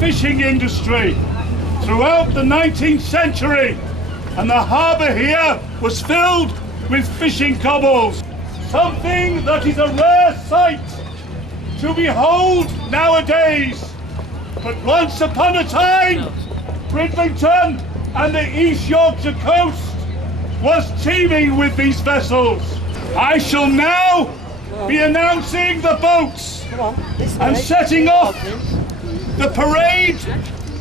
fishing industry throughout the 19th century, and the harbour here was filled with fishing cobbles, something that is a rare sight to behold nowadays. But once upon a time, Bridlington and the East Yorkshire coast was teeming with these vessels. I shall now be announcing the boats and setting off the parade.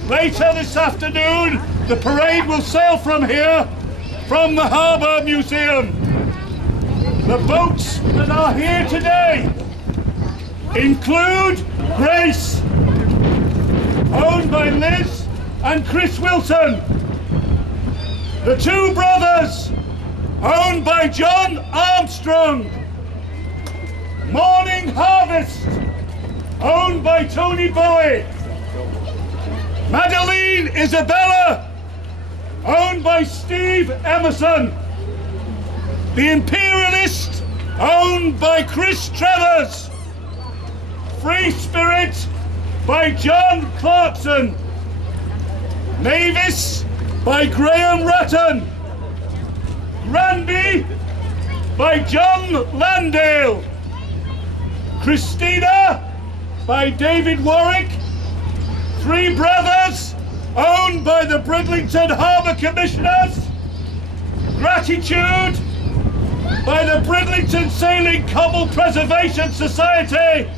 Later this afternoon, the parade will sail from here, from the Harbour Museum. The boats that are here today include Grace, owned by Liz and Chris Wilson. The Two Brothers, owned by John Armstrong. Morning Harvest, owned by Tony Bowie. Madeline Isabella, owned by Steve Emerson. The Imperialist, owned by Chris Travers. Free Spirit, by John Clarkson. Mavis, by Graham Ratton. Granby, by John Landale. Christina, by David Warwick. Three Brothers, owned by the Bridlington Harbour Commissioners. Gratitude, by the Bridlington Sailing Cobble Preservation Society.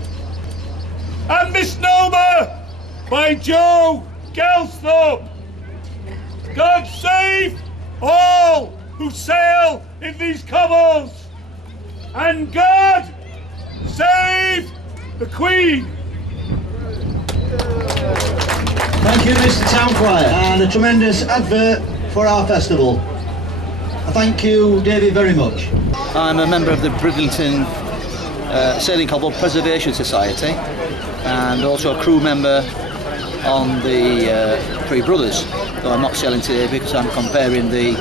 And Misnomer, by Joe Gelsthorpe. God save all who sail in these cobbles, and God save the Queen. Thank you, Mr. Town Crier, and a tremendous advert for our festival. Thank you, David, very much. I'm a member of the Bridlington Sailing Cobble Preservation Society, and also a crew member on the Three Brothers, though I'm not sailing today because I'm comparing the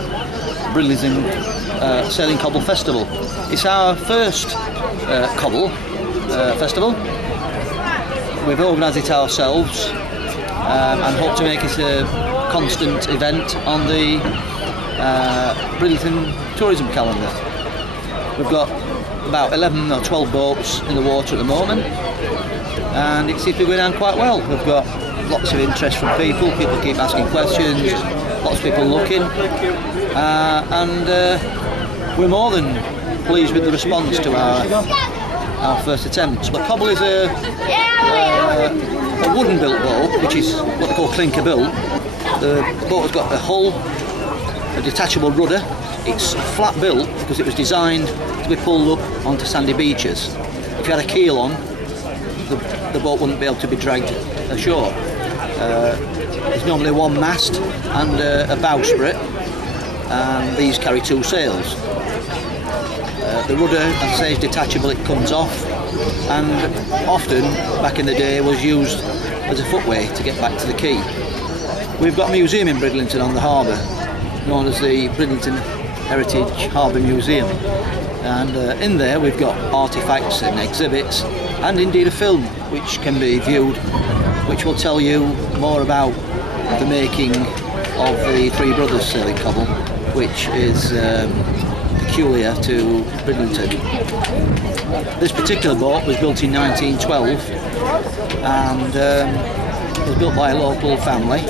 Bridlington Sailing Cobble Festival. It's our first Cobble festival. We've organised it ourselves and hope to make it a constant event on the Bridlington tourism calendar. We've got about 11 or 12 boats in the water at the moment, and it seems to be going on quite well. We've got lots of interest from people keep asking questions, lots of people looking, and we're more than pleased with the response to our first attempt. The Cobble is a wooden built boat, which is what they call clinker built. The boat has got a hull, a detachable rudder. It's flat built because it was designed to be pulled up onto sandy beaches. If you had a keel on, the boat wouldn't be able to be dragged ashore. There's normally one mast and a bowsprit, and these carry two sails. The rudder, as I say, is detachable, it comes off, and often, back in the day, was used as a footway to get back to the quay. We've got a museum in Bridlington on the harbour, known as the Bridlington Heritage Harbour Museum, and in there we've got artefacts and exhibits, and indeed a film which can be viewed, which will tell you more about the making of the Three Brothers Sailing Cobble, which is peculiar to Bridlington. This particular boat was built in 1912 and was built by a local family.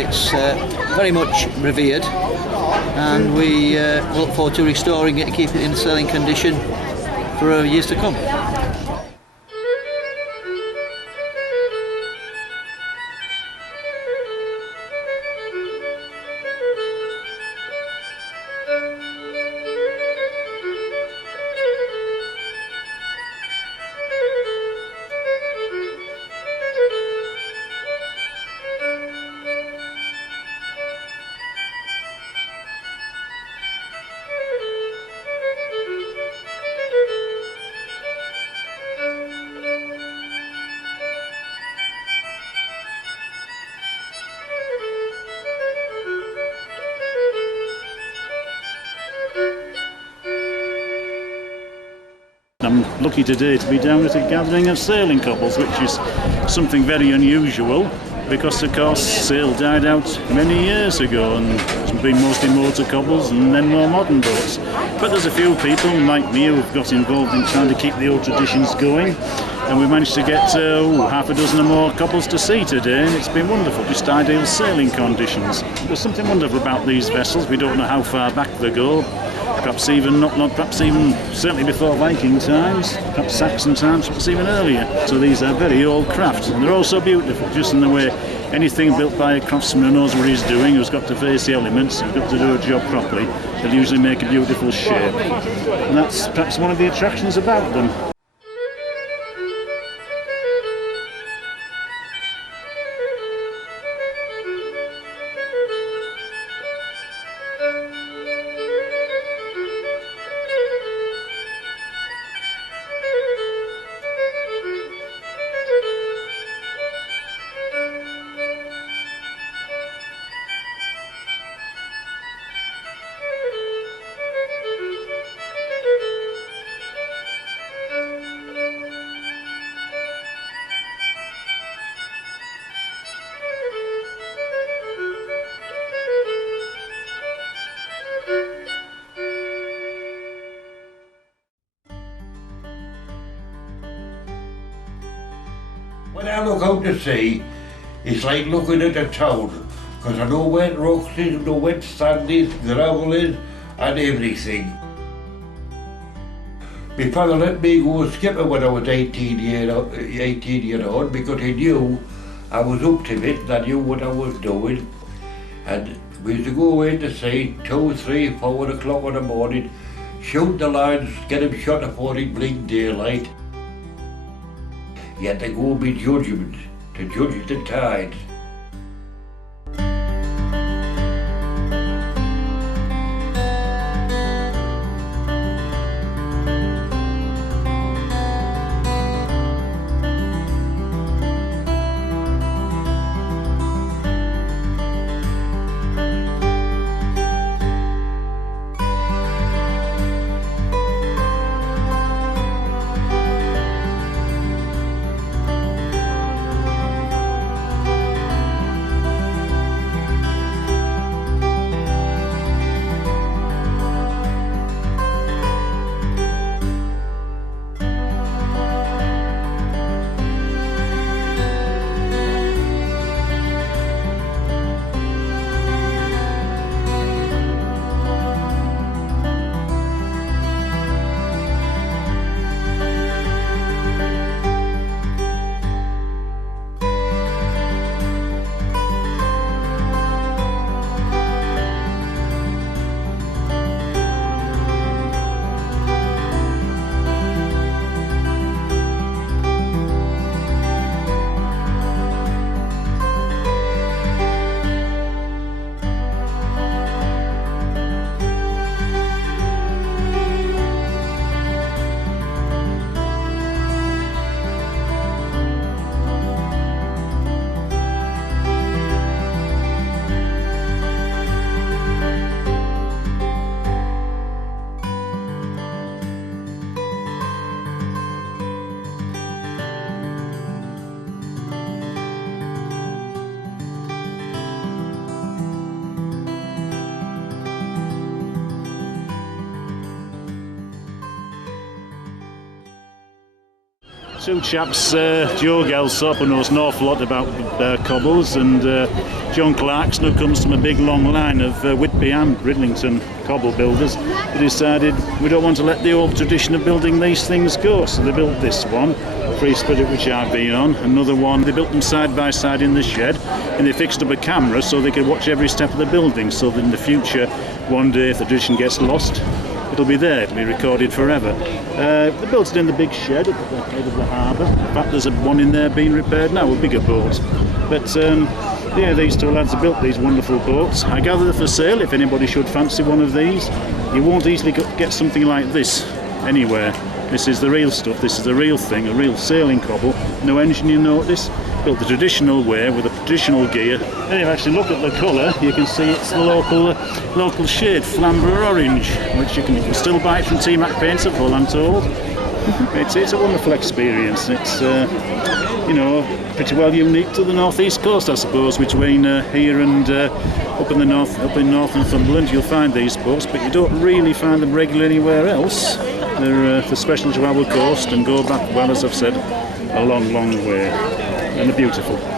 It's very much revered, and we look forward to restoring it and keeping it in sailing condition for years to come. I'm lucky today to be down at a gathering of sailing couples, which is something very unusual, because of course sail died out many years ago and it's been mostly motor cobbles and then more modern boats. But there's a few people like me who've got involved in trying to keep the old traditions going, and we managed to get half a dozen or more cobbles to sea today, and it's been wonderful, just ideal sailing conditions. There's something wonderful about these vessels. We don't know how far back they go, perhaps even certainly before Viking times, perhaps Saxon times, perhaps even earlier. So these are very old crafts, and they're also beautiful, just in the way anything built by a craftsman who knows what he's doing, who's got to face the elements, who's got to do a job properly, they'll usually make a beautiful shape. And that's perhaps one of the attractions about them. When I look out to sea, it's like looking at a town, because I know where rocks is, I know where sand is, gravel is, and everything. My father let me go a skipper when I was 18 year old, because he knew I was up to it, and I knew what I was doing. And we used to go away to sea 2, 3, 4 o'clock in the morning, shoot the lines, get them shot before it blinked daylight. You had to go be judgment, to judge the tides. Two chaps, Joe Gelsop, who knows an awful lot about cobbles, and John Clarkson, who comes from a big long line of Whitby and Bridlington cobble builders. They decided we don't want to let the old tradition of building these things go, so they built this one, Free Spirit, which I've been on, another one. They built them side by side in the shed, and they fixed up a camera so they could watch every step of the building, so that in the future, one day if the tradition gets lost, it'll be there, it'll be recorded forever. They built it in the big shed at the head of the harbour. In fact, there's one in there being repaired now, a bigger boat. But yeah, these two lads have built these wonderful boats. I gather they're for sale if anybody should fancy one of these. You won't easily get something like this anywhere. This is the real stuff, this is the real thing, a real sailing cobble. No engine, you notice. Built the traditional way with the traditional gear. And if you actually look at the colour, you can see it's the local shade, Flamber Orange, which you can still buy it from T-Mac Paints at Hull, I'm told. It's a wonderful experience. It's you know, pretty well unique to the northeast coast, I suppose. Between here and up in North Northumberland, you'll find these boats, but you don't really find them regularly anywhere else. They're special to our coast and go back, well, as I've said, a long, long way, and they're beautiful.